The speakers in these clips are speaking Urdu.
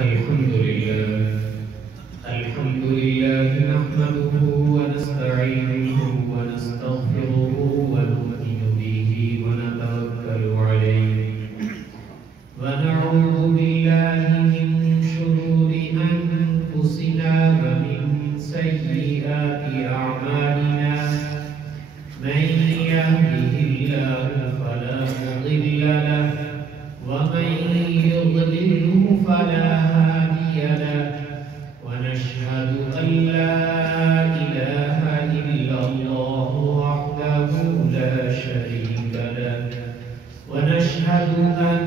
الحمد لله نحمده ونستعينه ونستغفره ونؤمن به ونتوكل عليه ونعوذ بالله من شرور أنفسنا ومن سيئات أعمالنا من يهده الله فلا مضل له ومن يضلله فلا هادي له ونشهد أن لا إله إلا الله وحده لا شريك له ونشهد أن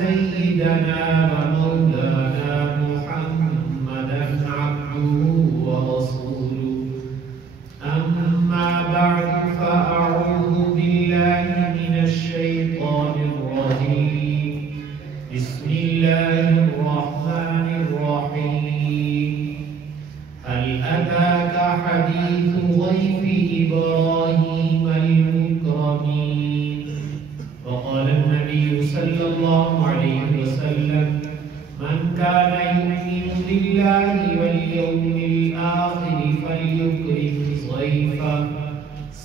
سيدنا ومولانا محمدا عبده ورسوله أما بعد فأعوذ بالله من الشيطان الرجيم بسم الله الرحمن الرحيم هل أتاك حديث ضيف إبراهيم المكرمين وقال النبي صلى الله عليه وسلم من كان يؤمن بالله واليوم الآخر فليكرم ضيفه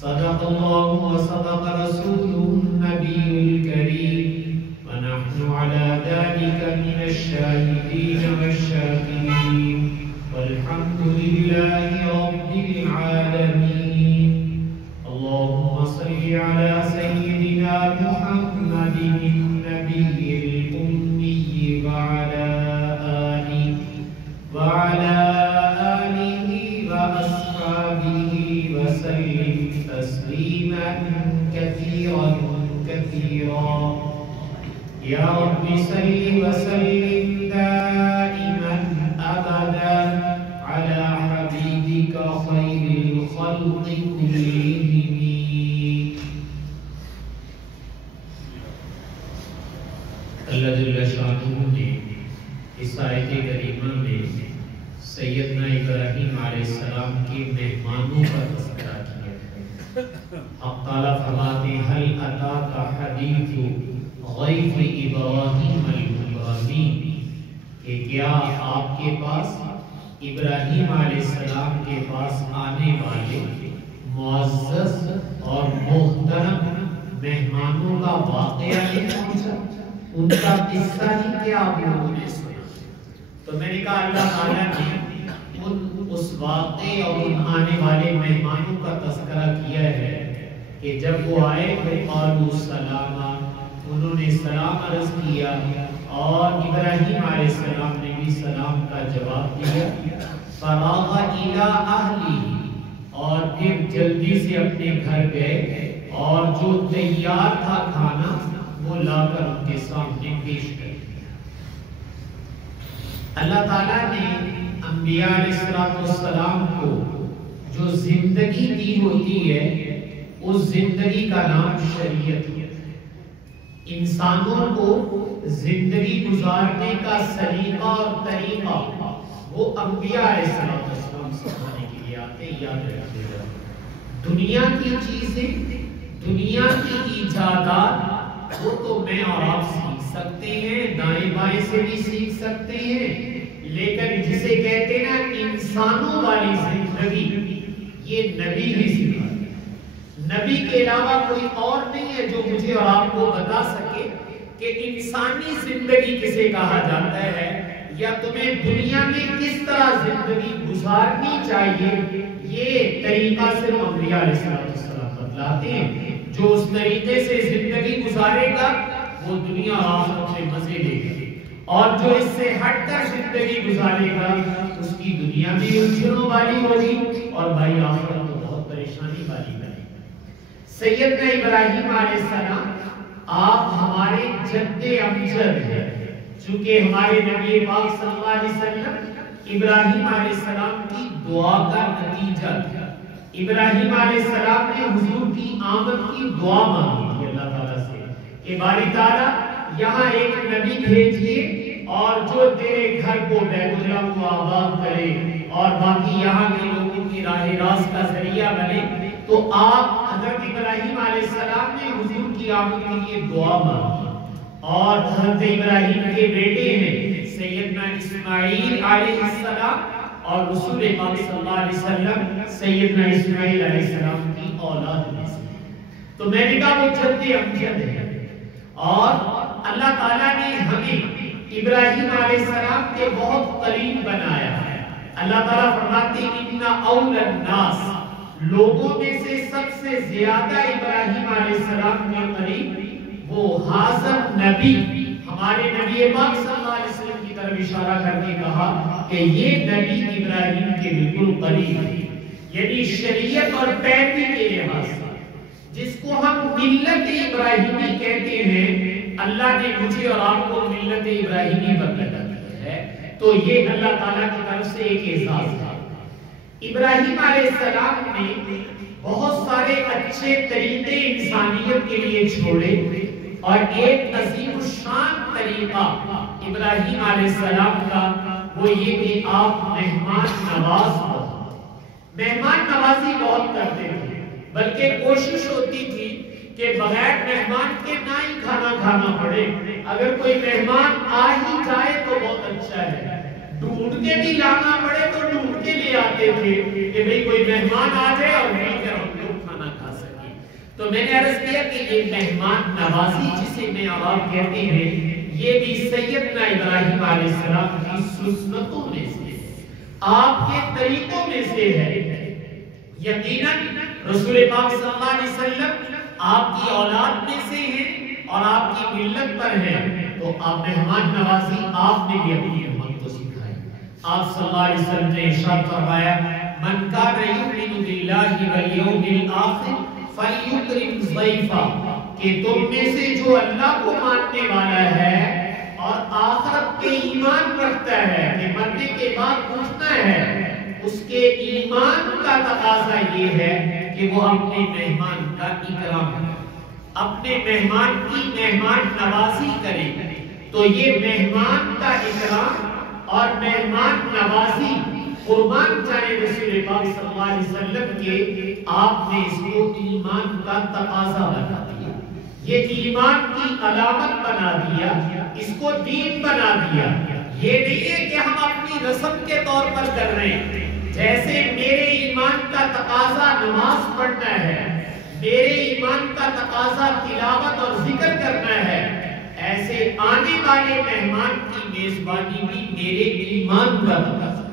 صدق الله وصدق رسوله النبي الكريم ونحن على ذلك من الشاهدين والشاكرين والحمد لله رب العالمين اللهم صل على سيدنا محمد النبي الأمي وعلى آله وأصحابه وسلم تسليما كثيرا كثيرا يا رب صل وسلم دائما أبدا على حبيبك خير الخلق كلهم اللہ جل شانہ نے اس آیت کریمہ میں سیدنا ابراہیم علیہ السلام کے مہمانوں کا تذکرہ کیا ہے۔ حق تعالیٰ فرماتے ہیں هل اتاک حدیث ضیف ابراہیم المکرمین کہ کیا آپ کے پاس ابراہیم علیہ السلام کے پاس آنے والے معزز اور محترم مہمانوں کا واقعہ نہیں پہنچا، ان کا قصہ ہی کیا آپ لوگوں نے سنا؟ تو میں نے کہا اللہ تعالیٰ نے اس واقعے اور ان آنے والے مہمانوں کا تذکرہ کیا ہے کہ جب وہ آئے تو قالوا سلاما، انہوں نے سلام عرض کیا اور ابراہیم علیہ السلام نے بھی سلام کا جواب دیا۔ فراغ الی اہلہ، اور پھر جلدی سے اپنے گھر گئے اور جو تیار تھا کھانا وہ لا کر ان کے سامنے پیش کر دیا۔ اللہ تعالیٰ نے انبیاء علیہ السلام کو جو زندگی دی ہوتی ہے اس زندگی کا نام شریعت ہے۔ انسانوں کو زندگی گزارنے کا سلیقہ اور طریقہ وہ انبیاء علیہ السلام سکھانے کے لیے آتے ہیں۔ یاد رکھتے ہیں دنیا کی چیزیں، دنیا کی ایجادات وہ تو میں اور آپ سیکھ سکتے ہیں، دائیں بائیں سے بھی سیکھ سکتے ہیں، لیکن جسے کہتے ہیں نا انسانوں والی زندگی، یہ نبی ہی سکھاتے ہیں۔ نبی کے علاوہ کوئی اور نہیں ہے جو مجھے اور آپ کو بتا سکے کہ انسانی زندگی کسے کہا جاتا ہے یا تمہیں دنیا میں کس طرح زندگی گزارنی چاہیے، یہ طریقہ صرف انبیاء علیہ السلام بتلاتے ہیں۔ جو اس طریقے سے زندگی گزارے گا وہ دنیا اور آخرت میں مزے لے گا، اور جو اس سے ہٹ کر زندگی گزارے گا اس کی دنیا میں الجھنوں والی ہوگی اور بھائی آخرت تو بہت پریشانی والی بنے گی۔ سیدنا ابراہیم علیہ السلام آپ ہمارے جد امجد ہیں، چونکہ ہمارے نبی پاک صلی اللہ علیہ وسلم ابراہیم علیہ السلام کی دعا کا نتیجہ تھا۔ ابراہیم علیہ السلام نے حضور کی آمد کی دعا مانگی تھی اللہ تعالیٰ سے کہ باری تعالیٰ یہاں ایک نبی بھیجیے اور جو تیرے گھر کو بیت اللہ کو آباد کرے اور باقی یہاں کے لوگوں کی راہ راست کا ذریعہ بنے۔ تو آپ حضرت ابراہیم علیہ السلام نے حضور کی آمد کے لیے دعا مانگی، اور حضرت ابراہیم کے بیٹے ہیں سیدنا اسماعیل علیہ السلام اور رسول پاک صلی اللہ علیہ وسلم سیدنا اسماعیل علیہ السلام کی اولاد میں سے. تو میں نے کہا وہ جد امجد ہے. اور اللہ تعالیٰ نے ہمیں ابراہیم علیہ السلام کے بہت قریب بنایا ہے. اللہ تعالیٰ فرماتے ہیں اِنَّ أَوْلَى النَّاسِ لوگوں میں سے سب سے زیادہ ابراہیم علیہ السلام کے قریب وہ حاضر نبی ہمارے نبی پاک صلی اللہ علیہ وسلم کی طرف اشارہ کر کے کہا کہ یہ نبی ابراہیم کے بالکل قریب ہے. یعنی شریعت اور پیروی کے لحاظ سے جس کو ہم ملت ابراہیمی کہتے ہیں اللہ نے مجھے اور آپ کو ملت ابراہیمی پر پیدا کیا ہے. تو یہ اللہ تعالیٰ کی طرف سے ایک اعزاز ہے. ابراہیم علیہ السلام نے بہت سارے اچھے طریقے انسانیت کے لیے چھوڑے اور ایک عظیم الشان طریقہ ابراہیم علیہ السلام کا وہ یہ کہ آپ مہمان نواز ہو. مہمان نوازی بہت کرتے تھے بلکہ کوشش ہوتی تھی کہ بغیر مہمان کے نہ ہی کھانا کھانا پڑے. اگر کوئی مہمان آ ہی جائے تو بہت اچھا ہے. ڈھونڈ کے بھی لانا پڑے تو ڈھونڈ کے لے آتے تھے کہ بھئی کوئی مہمان آ جائے اور مل کر ہم لوگ کھانا کھا سکیں. تو میں نے عرض کیا کہ یہ مہمان نوازی جسے میں اب آپ کہتے ہیں یہ بھی سیدنا ابراہیم علیہ السلام کی سنتوں میں سے آپ کے طریقوں میں سے ہے. یقیناً رسول پاک صلی اللہ علیہ وسلم آپ کی اولاد میں سے ہیں اور آپ کی ملت پر ہیں. تو آپ مہمان نوازی آپ نے بھی اپنی امت کو سکھائی. آپ صلی اللہ علیہ وسلم نے ارشاد فرمایا من کان یؤمن باللہ والیوم الآخر فلیکرم ضیفہ کہ تم میں سے جو اللہ کو ماننے والا ہے اور آخرت پہ ایمان رکھتا ہے کہ مرنے کے بعد اٹھنا ہے اس کے ایمان کا تقاضا یہ ہے کہ وہ اپنے مہمان کا اکرام کرے اپنے مہمان کی مہمان نوازی کرے. تو یہ مہمان کا اکرام اور مہمان نوازی قربان جائے رسول پاک صلی اللہ علیہ وسلم کے آپ نے اس کو ایمان کا تقاضا بنا دیا. یہ ایمان کی علامت بنا دیا. اس کو دین بنا دیا. یہ نہیں ہے کہ ہم اپنی رسم کے طور پر کر رہے ہیں. جیسے میرے ایمان کا تقاضا نماز پڑھنا ہے میرے ایمان کا تقاضا تلاوت اور ذکر کرنا ہے ایسے آنے والے مہمان کی میزبانی بھی میرے ایمان کا تقاضا ہے.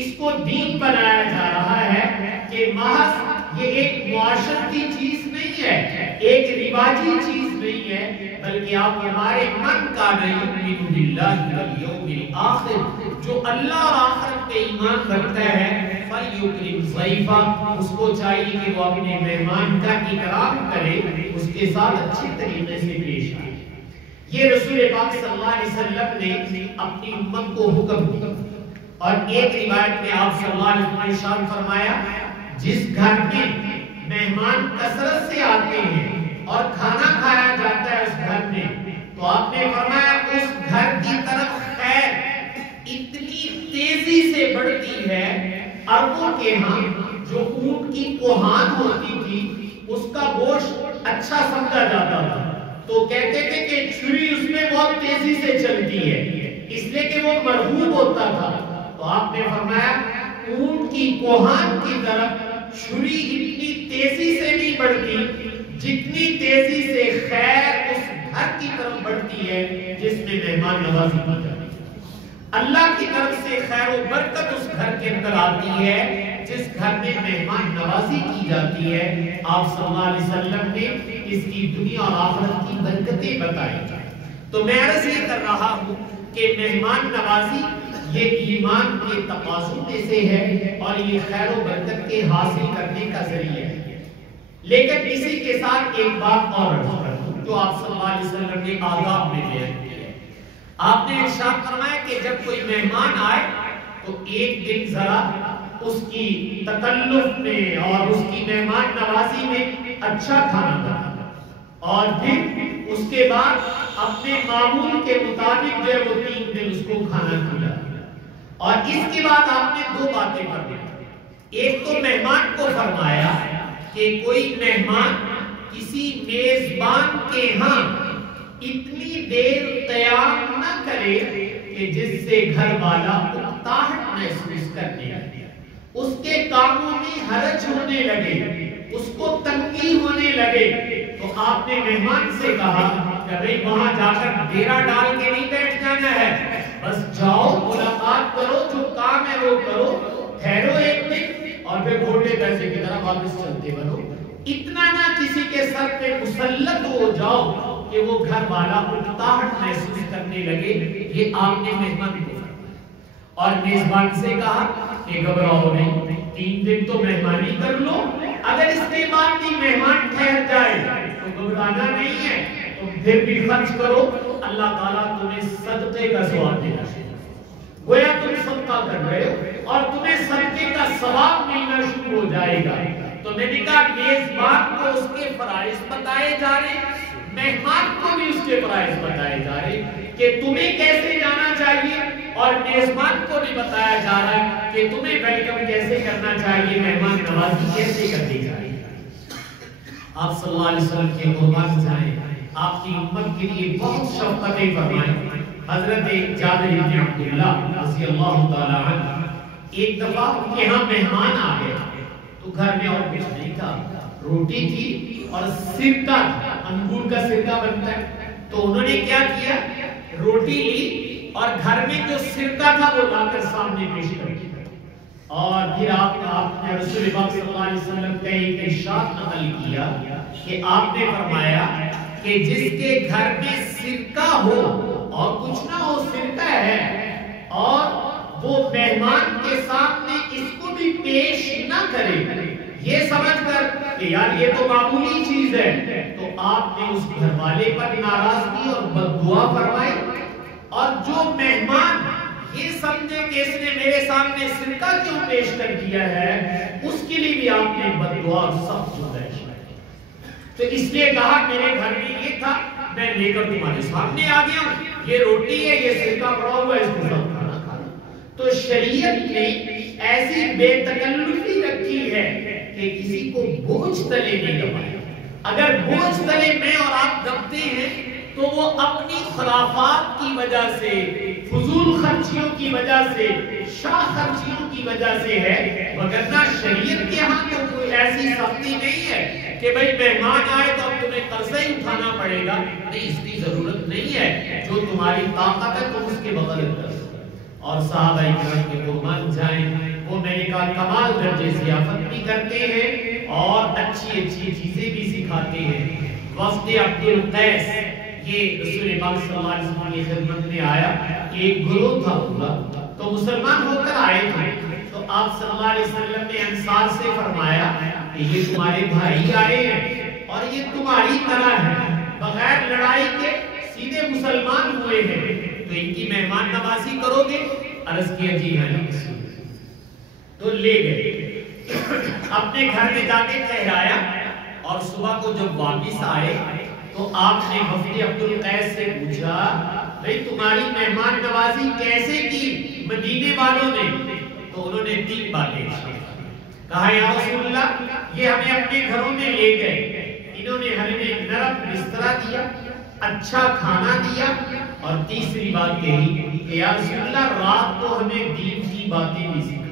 اس کو دین بنایا جا رہا ہے کہ محض یہ ایک معاشرتی چیز نہیں ہے ایک رواجی چیز نہیں ہے بلکہ آپ ہمارے من کا یؤمن باللہ والیوم الآخر جو اللہ اور آخرت پہ ایمان رکھتا ہے فلیکرم ضیفہ اس کو چاہیے کہ وہ اپنے مہمان کا اکرام کرے اس کے ساتھ اچھے طریقے سے پیش آئے. یہ رسول پاک صلی اللہ علیہ وسلم نے اپنی امت کو حکم دیا. اور ایک روایت میں آپ صلی اللہ علیہ وسلم نے ارشاد فرمایا جس گھر میں مہمان کثرت سے آتے ہیں اور کھانا کھایا جاتا ہے اس گھر میں تو آپ نے فرمایا اس گھر کی طرف خیر اتنی تیزی سے بڑھتی ہے. عربوں کے ہاں جو اونٹ کی کوہان ہوتی تھی اس کا گوشت اچھا سمجھا جاتا تھا تو کہتے تھے کہ چھری اس میں بہت تیزی سے چلتی ہے اس لیے کہ وہ مرغوب ہوتا تھا. تو آپ نے فرمایا اونٹ کی کوہان کی طرف چھری اتنی تیزی سے نہیں بڑھتی جتنی تیزی سے خیر اس گھر کی طرف بڑھتی ہے جس میں مہمان نوازی کی جاتی ہے. اللہ کی طرف سے خیر و برکت اس گھر کے اندر آتی ہے جس گھر میں مہمان نوازی کی جاتی ہے. آپ صلی اللہ علیہ وسلم نے اس کی دنیا اور آخرت کی برکتیں بتائی. تو میں عرض یہ کر رہا ہوں کہ مہمان نوازی یہ ایمان کے تقاضوں میں سے ہے اور یہ خیر و برکت کے حاصل کرنے کا ذریعہ ہے. لیکن اسی کے ساتھ ایک بات اور عرض کروں جو آپ صلی اللہ علیہ وسلم نے آداب میں بیان کیا ہے. آپ نے ارشاد فرمایا کہ جب کوئی مہمان آئے تو ایک دن ذرا اس کی تکلف میں اور اس کی مہمان نوازی میں اچھا کھانا بنا اور پھر اس کے بعد اپنے معمول کے مطابق جو ہے وہ 3 دن اس کو کھانا کھلایا. اور اس کے بعد آپ نے 2 باتیں فرمائی. ایک تو مہمان کو فرمایا کہ کوئی مہمان کسی میزبان کے ہاں اتنی دیر قیام نہ کرے کہ جس سے گھر والا اکتاہٹ محسوس کرنے لگے، اس کے کاموں میں حرج ہونے لگے، اس کو تنگی ہونے لگے، تو آپ نے مہمان سے کہا کہ بھئی وہاں جا کر ڈیرا ڈال کے نہیں بیٹھ جانا ہے، بس جاؤ ملاقات کرو، جو کام ہے وہ کرو، ٹھہرو ایک دن اور پھر گھوڑے پیسے کی طرح واپس چلتے بنو۔ اتنا نہ کسی کے سر پہ مسلط ہو جاؤ کہ وہ گھر والا اکتاہٹ محسوس کرنے لگے۔ یہ آپ نے مہمان کو فرمایا اور میزبان سے کہا کہ گھبراؤ نہیں، 3 دن تو مہمانی کر لو، اگر اس کے بعد بھی مہمان ٹھہر جائے تو گھبرانا نہیں ہے، تم پھر بھی خرچ کرو، اللہ تعالیٰ تمہیں صدقے کا ثواب دینا شروع، گویا تم صدقہ کر رہے ہو اور تمہیں صدقے کا ثواب ملنا شروع ہو جائے گا۔ تو میں نے کہا میزبان کو اس کے فرائض بتائے جا رہے ہیں، مہمان کو بھی اس کے فرائض بتائے جا رہے ہیں کہ تمہیں کیسے جانا چاہیے، اور میزبان کو بھی بتایا جا رہا ہے کہ تمہیں ویلکم کیسے کرنا چاہیے، مہمان نوازی کیسے کرنی چاہیے۔ آپ صلی اللہ علیہ وسلم کے قربان جائیں، آپ کی امت کے لیے بہت شفقتیں فرمائیں۔ حضرت جابر بن عبداللہ رضی اللہ تعالیٰ عنہ، ایک دفعہ ان کے ہاں مہمان آ گئے تو گھر میں اور کچھ نہیں تھا، روٹی تھی اور سرکہ تھا، انگور کا سرکہ بنتا ہے، تو انہوں نے کیا کیا، روٹی لی اور گھر میں جو سرکہ تھا وہ لا کر سامنے پیش کر دیا، اور پھر آپ نے رسول پاک صلی اللہ علیہ وسلم کا ایک ارشاد نقل کیا کہ آپ نے فرمایا کہ جس کے گھر میں سرکہ ہو اور کچھ نہ ہو، سرکہ ہے اور وہ مہمان کے سامنے اس کو بھی پیش نہ کرے یہ سمجھ کر کہ یار یہ تو معمولی چیز ہے، تو آپ نے اس گھر والے پر ناراضگی اور بد دعا فرمائی، اور جو مہمان یہ سمجھے کہ اس نے میرے سامنے سرکہ کیوں پیش کر دیا ہے، اس کے لیے بھی آپ نے بد دعا اور سخت گزارش کی۔ تو اس لیے کہا میرے گھر میں یہ تھا، میں لے کر تمہارے سامنے آ گیا ہوں، یہ روٹی ہے، یہ سرکہ پڑا ہوا ہے، اس کے ساتھ کھانا کھانا۔ تو شریعت نے ایسی بے تکلفی رکھی ہے کہ کسی کو بوجھ تلے نہیں دبایا۔ اگر بوجھ تلے میں اور آپ دبتے ہیں تو وہ اپنی خرافات کی وجہ سے، فضول خرچیوں کی وجہ سے، شاہ خرچیوں کی وجہ سے ہے، وگرنہ شریعت کے ہاں تو کوئی ایسی سختی نہیں ہے کہ بھئی مہمان آئے تو اب تمہیں قرضہ ہی اٹھانا پڑے گا، نہیں، اس کی ضرورت نہیں ہے، جو تمہاری طاقت ہے تم اس کے بغیر کر دو۔ اور صحابہ کرام کے قربان جائیں، وہ میں نے کہا کمال درجے ضیافت بھی کرتے ہیں اور اچھی اچھی چیزیں بھی سکھاتے ہیں۔ وفد عبد القیس یہ رسول پاک صلی اللہ علیہ وسلم کی خدمت میں آیا، ایک گروہ تھا پورا، تو مسلمان ہو کر آئے تھے، تو آپ صلی اللہ علیہ وسلم نے انصار سے فرمایا کہ یہ تمہارے بھائی آئے ہیں اور یہ تمہاری طرح ہے، بغیر لڑائی کے سیدھے مسلمان ہوئے ہیں، تو ان کی مہمان نوازی کرو گے؟ عرض کیا جی ہاں، تو لے گئے، اپنے گھر میں جا کے ٹھہرایا، اور صبح کو جب واپس آئے تو آپ نے وفد عبد القیس سے پوچھا بھئی تمہاری مہمان نوازی کیسے کی مدینے والوں نے؟ تو انہوں نے 3 باتیں کہا، یا رسول اللہ یہ ہمیں اپنے گھروں میں لے گئے، انہوں نے ہمیں نرم بستر دیا، اچھا کھانا دیا، اور تیسری بات کہی کہ یا رسول اللہ رات کو ہمیں دین کی باتیں بھی سکھائی،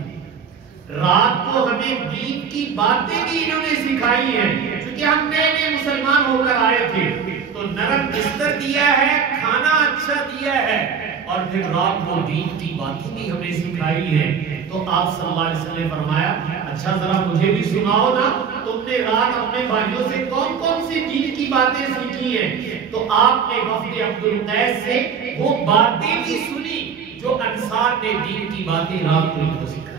رات کو ہمیں دین کی باتیں بھی انہوں نے سکھائی ہیں، چونکہ ہم نئے نئے مسلمان ہو کر آئے تھے، تو نرم بستر دیا ہے، کھانا اچھا دیا ہے، اور پھر رات کو دین کی باتیں بھی ہمیں سکھائی ہیں۔ تو آپ صلی اللہ علیہ وسلم نے فرمایا اچھا ذرا مجھے بھی سناؤ نا، تم نے رات اپنے بھائیوں سے کون کون سی دین کی باتیں سیکھی ہیں؟ تو آپ نے وفد عبد القیس سے وہ باتیں بھی سنی جو انصار نے دین کی باتیں رات کو ان کو سکھائی۔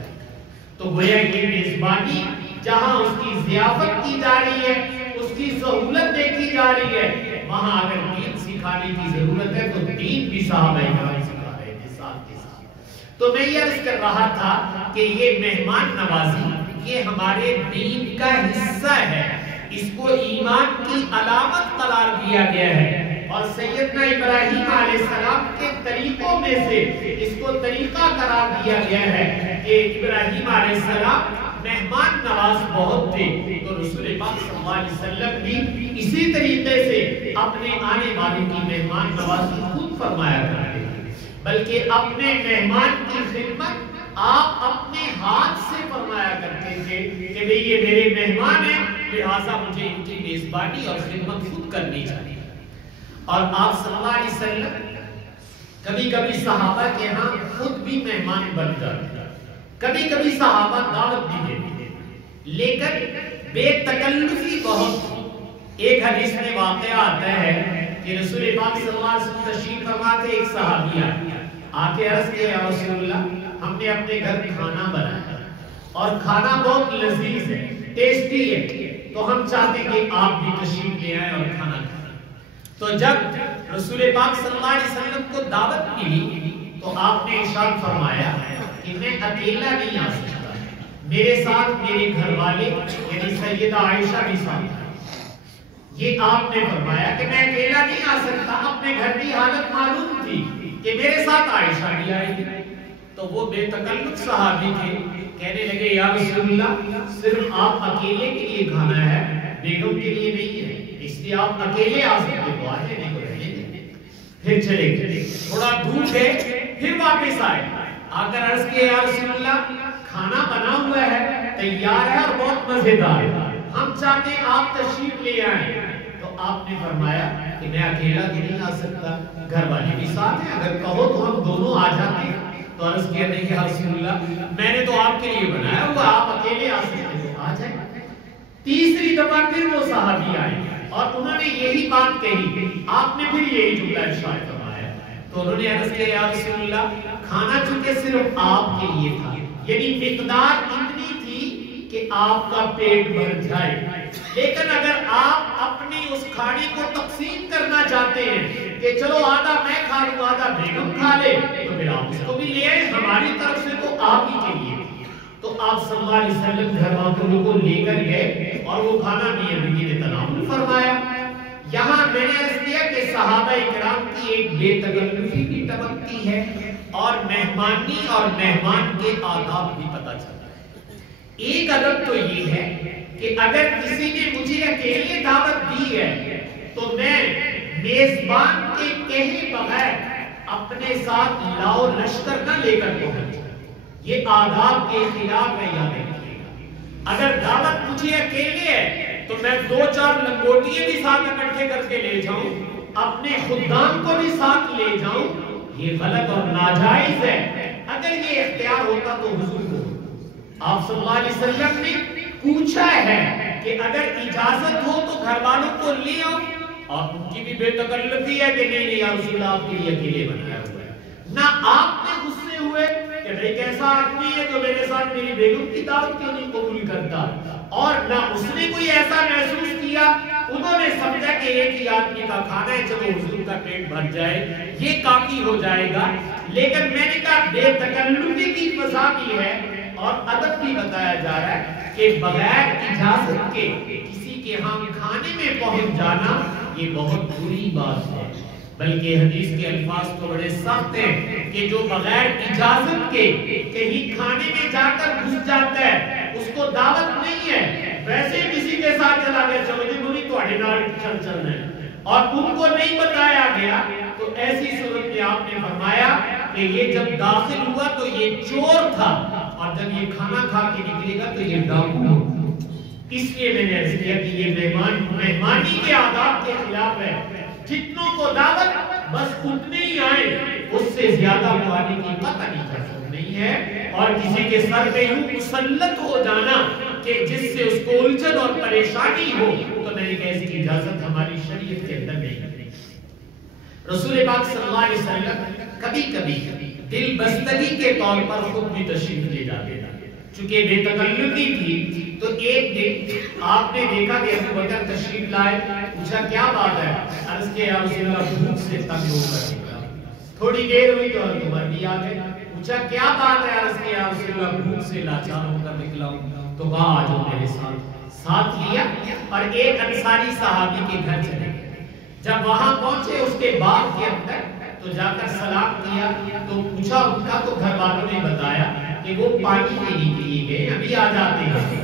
تو گویا یہ میزبانی جہاں اس کی ضیافت کی جا رہی ہے، اس کی سہولت دیکھی جا رہی ہے، وہاں اگر دین سکھانے کی ضرورت ہے تو دین بھی صحابہ کرام سکھا رہے تھے ساتھ کے ساتھ۔ تو میں یہ عرض کر رہا تھا کہ یہ مہمان نوازی یہ ہمارے دین کا حصہ ہے، اس کو ایمان کی علامت قرار دیا گیا ہے، اور سیدنا ابراہیم علیہ السلام کے طریقوں میں سے اس کو طریقہ قرار دیا گیا ہے کہ ابراہیم علیہ السلام مہمان نواز بہت تھے، تو رسول پاک صلی اللہ علیہ وسلم بھی اسی طریقے سے اپنے آنے والے کی مہمان نوازی خود فرمایا کرتے ہیں۔ بلکہ اپنے مہمان کی خدمت آپ اپنے ہاتھ سے فرمایا کرتے تھے کہ بھئی یہ میرے مہمان ہیں، لہٰذا مجھے ان کی میزبانی اور خدمت خود کرنی چاہیے۔ اور آپ صلی اللہ علیہ وسلم کبھی کبھی صحابہ کے ہاں خود بھی مہمان بن جاتے، کبھی کبھی صحابہ دعوت بھی دیتے، لیکن بے تکلفی بہت۔ ایک حدیث میں واقعہ آتا ہے کہ رسول پاک صلی اللہ علیہ وسلم تشریف فرما تھے، ایک صحابی آ کے عرض کیا یا رسول اللہ ہم نے اپنے گھر کھانا بنایا اور کھانا بہت لذیذ ہے، ٹیسٹی ہے، تو ہم چاہتے ہیں کہ آپ بھی تشریف لے آئیں اور کھانا کھائیں۔ تو جب رسول پاک صلی اللہ علیہ وسلم کو دعوت ملی تو آپ نے ارشاد فرمایا کہ میں اکیلا نہیں آ سکتا، میرے ساتھ میرے گھر والے یعنی سیدہ عائشہ بھی ساتھ ہیں۔ یہ آپ نے فرمایا کہ میں اکیلا نہیں آ سکتا، اپنے گھر کی حالت معلوم تھی کہ میرے ساتھ عائشہ بھی آئے گی۔ تو وہ بے تکلف صحابی تھے، کہنے لگے یا رسول اللہ صرف آپ اکیلے کے لیے کھانا ہے، بیگم کے لیے نہیں ہے، اس لیے آپ اکیلے آ سکتے تو آ جائیں، نہیں تو رہنے دیں۔ پھر چلے گئے، تھوڑا دور گئے، پھر واپس آئے، آ کر عرض کیا یا رسول اللہ کھانا بنا ہوا ہے، تیار ہے اور بہت مزیدار ہے، ہم چاہتے ہیں آپ تشریف لے آئیں۔ تو آپ نے فرمایا کہ میں اکیلا تو نہیں آ سکتا، گھر والے بھی ساتھ ہیں، اگر کہو تو ہم دونوں آ جاتے ہیں۔ تو عرض کیا نہیں کہ رسول اللہ میں نے تو آپ کے لیے بنایا ہوا، آپ اکیلے آ سکتے تو آ جائیں۔ تیسری دفعہ پھر وہ صحابی آئے اور انہوں نے یہی بات کہی، آپ نے پھر یہی جملہ ارشاد فرمایا۔ تو انہوں نے عرض کیا یا رسول اللہ کھانا چونکہ صرف آپ کے لیے تھا، یعنی مقدار اتنی تھی کہ آپ کا پیٹ بھر جائے، لیکن اگر آپ اپنی اس کھانے کو تقسیم کرنا چاہتے ہیں کہ چلو آدھا میں کھا لوں آدھا بیگم کھا لے تو پھر آپ اس کو بھی لے آئے، ہماری طرف سے تو آپ ہی کے لیے۔ تو آپ صلی اللہ علیہ وسلم گھر والوں کو لے کر گئے اور وہ کھانا میاں بیوی نے تناول فرمایا۔ یہاں میں نے عرض کیا کہ صحابہ کرام کی ایک بے تکلفی بھی ٹپکتی ہے اور مہمانی اور مہمان کے آداب بھی پتہ چلتا ہے۔ ایک ادب تو یہ ہے کہ اگر کسی نے مجھے اکیلے دعوت دی ہے تو میں میزبان کے کہے بغیر اپنے ساتھ لاؤ لشکر نہ لے کر پہنچ، یہ آداب کے خلاف ہے، یاد رکھیے گا۔ اگر دعوت مجھے اکیلے ہے تو میں 2-4 لنگوٹیاں بھی ساتھ اکٹھے کر کے لے جاؤں، اپنے خدام کو بھی ساتھ لے جاؤں، یہ غلط اور ناجائز ہے۔ اگر یہ اختیار ہوتا تو حضور کو آپ صلی اللہ علیہ وسلم نے پوچھا ہے کہ اگر اجازت ہو تو گھر والوں کو لے آؤ، اور ان کی بھی بے تکلفی ہے کہ نہیں یا رسول اللہ آپ کے لیے اکیلے بنایا ہوا ہے۔ نہ آپ نے غصے ہوئے کہ بھئی کیسا آدمی ہے جو میرے ساتھ میری بیگم کی دعوت کیوں نہیں قبول کرتا، اور نہ اس نے کوئی ایسا محسوس کیا، انہوں نے سمجھا کہ ایک ہی آدمی کا کھانا ہے، چلو حضور کا پیٹ بھر جائے یہ کافی ہو جائے گا۔ لیکن میں نے کہا بے تکلفی کی فضا بھی ہے اور ادب بھی بتایا جا رہا ہے کہ بغیر اجازت کے کسی کے ہاں کھانے میں پہنچ جانا یہ بہت بری بات ہے، بلکہ حدیث کے الفاظ تو بڑے سخت ہیں کہ جو بغیر اجازت کے کہیں کھانے میں جا کر گھس جاتا ہے اس کو دعوت نہیں ہے، ویسے کسی کے ساتھ چلا گیا چلو جی بولی تو اڈینار چل ہے اور ان کو نہیں بتایا گیا، تو ایسی صورت میں آپ نے فرمایا کہ یہ جب داخل ہوا تو یہ چور تھا اور جب یہ کھانا کھا کے نکلے گا تو یہ ڈاکو ہو۔ اس لیے میں نے عرض کیا کہ یہ مہمانی کے آداب کے خلاف ہے۔ جتنوں کو دعوت بس اتنے ہی آئیں، اس سے زیادہ آنے کی قطع نہیں ہے، اور کسی کے سر پہ یوں مسلط ہو جانا کہ جس سے اس کو الجھن اور پریشانی ہو، تو میں نے کہا اس کی اجازت ہماری شریعت کے اندر نہیں ہے۔ رسول پاک صلی اللہ علیہ وسلم کبھی کبھی دل بستگی کے طور پر خود بھی تشریف لے جاتے تھے، چونکہ بے تکلفی تھی۔ تو ایک دن آپ نے دیکھا کہ ابو بکر تشریف لائے، پوچھا کیا بات ہے، عرض کیا یا رسول اللہ بھوک سے تنگ ہو کر نکلا، تھوڑی دیر ہوئی تو حضرت عمر بھی آ گئے، پوچھا کیا بات ہے، عرض کیا یا رسول اللہ بھوک سے لاچار ہو کر نکلا ہوں، تو کہا آ جاؤ میرے ساتھ لیا اور ایک انصاری صحابی کے گھر چلے گئے۔ جب وہاں پہنچے اس کے باغ کے اندر تو جا کر سلام کیا، تو پوچھا ان کا، تو گھر والوں نے بتایا کہ وہ پانی پینے کے لیے گئے، ابھی آ جاتے ہیں۔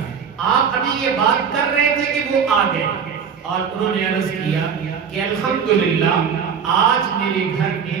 آپ ابھی یہ بات کر رہے تھے کہ وہ آ گئے، اور انہوں نے عرض کیا کہ الحمدللہ آج میرے گھر میں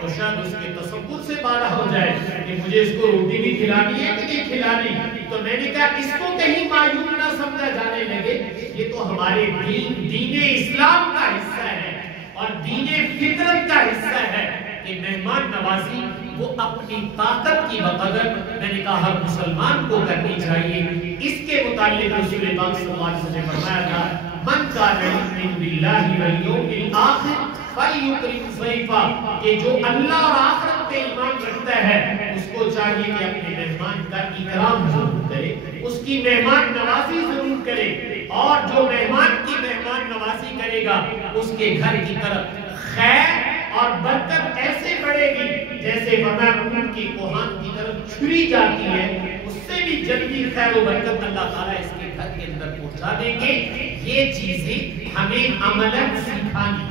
تو شاید اس کے تصور سے بالا ہو جائے کہ مجھے اس کو روٹی بھی کھلانی ہے کہ نہیں کھلانی. تو میں نے کہا اس کو کہیں معیوب نہ سمجھا جانے لگے. یہ تو ہمارے دین اسلام کا حصہ ہے اور دین فطرت کا حصہ ہے کہ مہمان نوازی وہ اپنی طاقت کی بقدر میں نے کہا ہر مسلمان کو کرنی چاہیے. اس کے متعلق رسول پاک صلی اللہ علیہ وسلم نے فرمایا تھا من کان یؤمن باللہ والیوم الآخر فلیکرم ضیفہ، کہ جو اللہ اور آخرت پہ ایمان رکھتا ہے اس کو چاہیے کہ اپنے مہمان کا اکرام ضرور کرے، اس کی مہمان نوازی ضرور کرے. اور جو مہمان کی مہمان نوازی کرے گا اس کے گھر کی طرف خیر اور برکت ایسے بڑھے گی جیسے اون کی کوہان کی طرف چھری جاتی ہے، اس سے بھی جلدی خیر و برکت اللہ تعالیٰ اس کے گھر کے اندر پہنچا دیں گے. یہ چیزیں ہمیں عملاً سکھانی.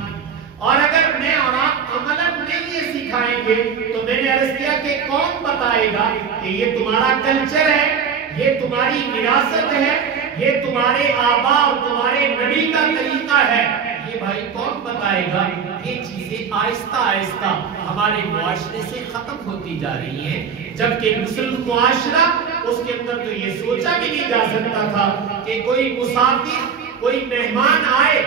اور اگر میں اور آپ عملاً نہیں یہ سکھائیں گے تو میں نے عرض کیا کہ کون بتائے گا کہ یہ تمہارا کلچر ہے، یہ تمہاری وراثت ہے، یہ تمہارے آبا اور تمہارے نبی کا طریقہ ہے. یہ بھائی کون بتائے گا؟ یہ چیزیں آہستہ آہستہ ہمارے معاشرے سے ختم ہوتی جا رہی ہیں. جبکہ مسلم معاشرہ اس کے اندر تو یہ سوچا بھی نہیں جا سکتا تھا کہ کوئی مسافر، کوئی مہمان آئے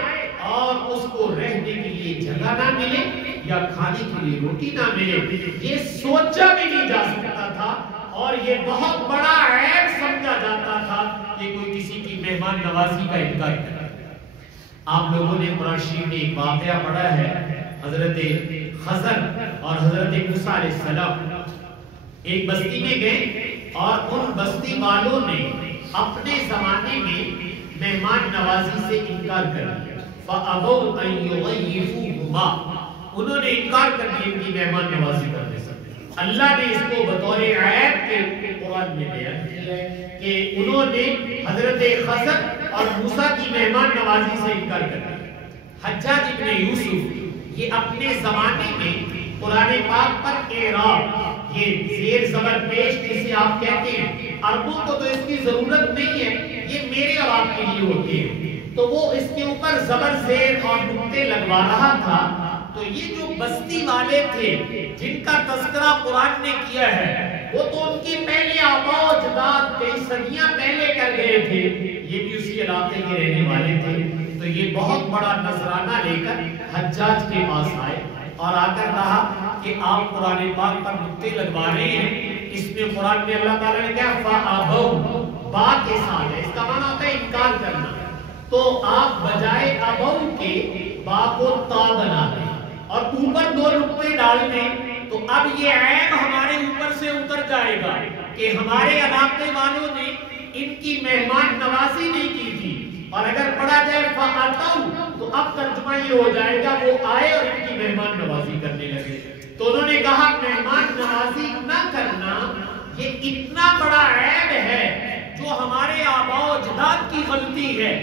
اور اس کو رہنے کے لیے جگہ نہ ملے یا کھانے کے لیے روٹی نہ ملے. یہ سوچا بھی نہیں جا سکتا تھا اور یہ بہت بڑا عیب سمجھا جاتا تھا کہ کوئی کسی کی مہمان نوازی کا انکار کرے. آپ لوگوں نے قرآن شریف میں ایک واقعہ پڑھا ہے، حضرت خضر اور حضرت موسیٰ علیہ السلام ایک بستی میں گئے اور ان بستی والوں نے اپنے زمانے میں مہمان نوازی سے انکار کر دیا. فَأَبَوْا أَن يُضَيِّفُوهُمَا، انہوں نے انکار کر دیا ان کی مہمان نوازی کرنے سے. اللہ نے اس کو بطور عیب کے قرآن میں بیان کیا ہے کہ انہوں نے حضرت خضر اور موسیٰ کی مہمان نوازی سے انکار کر دیا. حجاج ابن یوسف یہ اپنے زمانے میں قرآن پاک پر اعراب، یہ زیر زبر پیش جسے آپ کہتے ہیں، عربوں کو تو اس کی ضرورت نہیں ہے، یہ میرے اور آپ کے لیے ہوتے ہیں، تو وہ اس کے اوپر زبر زیر اور نقطے لگوا رہا تھا. تو یہ جو بستی والے تھے جن کا تذکرہ قرآن نے کیا ہے وہ تو ان کی پہلے آبا و اجداد کئی صدیاں پہلے کر گئے تھے، یہ بھی اسی علاقے کے رہنے والے تھے. تو یہ بہت بڑا نذرانہ لے کر حجاج کے پاس آئے اور آ کر کہا کہ آپ قرآن پاک پر نقطے لگوا رہے ہیں، اس میں قرآن میں اللہ تعالیٰ نے کہا فَأَبَوْا، با کے ساتھ ہے، اس کا معنی ہوتا ہے انکار کرنا. تو آپ بجائے ابو کے با کو تا بنا دیں اور اوپر دو نقطے ڈال دیں، تو اب یہ عیب ہمارے اوپر سے اتر جائے گا کہ ہمارے علاقے والوں نے ان کی مہمان نوازی نہیں کی تھی. اور اگر پڑھا جائے فَأَتَوْا تو اب ترجمہ یہ ہو جائے گا وہ آئے اور ان کی مہمان نوازی کرنے لگے. تو انہوں نے کہا مہمان نوازی نہ کرنا یہ اتنا بڑا عیب ہے جو ہمارے آبا و اجداد کی غلطی ہے،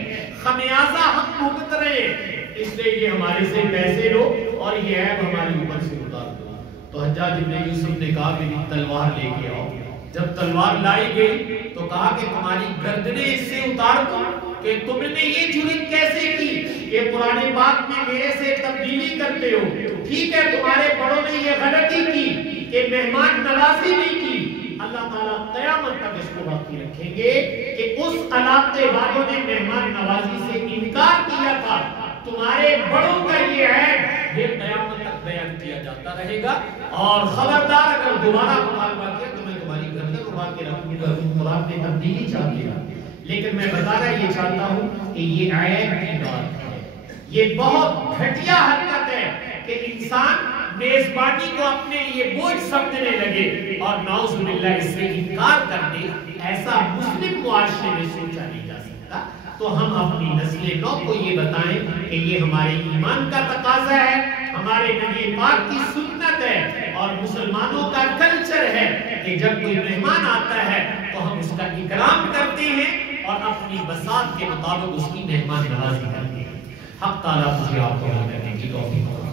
خمیازہ ہم بھگت رہے ہیں، اس لیے یہ ہمارے سے پیسے لو اور یہ عیب ہمارے اوپر سے اتار دو. تو حجاج ابن یوسف نے کہا کہ تلوار لے کے آؤ. جب تلوار لائی گئی تو کہا کہ تمہاری گردنیں اس سے اتار دو کہ تم نے یہ جرات کیسے کی کہ قرآن پاک میں میرے سے تبدیلی کرتے ہو. ٹھیک ہے تمہارے بڑوں نے یہ غلطی کی کہ مہمان نوازی نہیں کی، اللہ تعالیٰ قیامت تک اس کو باقی رکھیں گے کہ اس علاقے والوں نے مہمان نوازی سے انکار کیا تھا. تمہارے بڑوں کا یہ عیب یہ قیامت تک بیان کیا جاتا رہے گا. اور خبردار اگر دوبارہ مطالبہ کیا تو میں تمہاری گردن اڑا کے رکھوں گا. قرآن میں تبدیلی چاہتے ہیں لیکن میں بتانا یہ چاہتا ہوں کہ یہ عیب کی بات ہے، یہ بہت گھٹیا حرکت ہے کہ انسان میزبانی کو اپنے لیے بوجھ سمجھنے لگے اور نعوذ باللہ اس سے انکار کر دے. ایسا مسلم معاشرے میں سوچا نہیں جا سکتا. تو ہم اپنی نسل نو کو یہ بتائیں کہ یہ ہمارے ایمان کا تقاضا ہے، ہمارے نبی پاک کی سنت ہے اور مسلمانوں کا کلچر ہے کہ جب کوئی مہمان آتا ہے تو ہم اس کا اکرام کرتے ہیں اور اپنی بساط کے مطابق اس کی مہمان نوازی کرتے ہیں. حق تعالیٰ مجھے آپ کو کرنے کی توفیق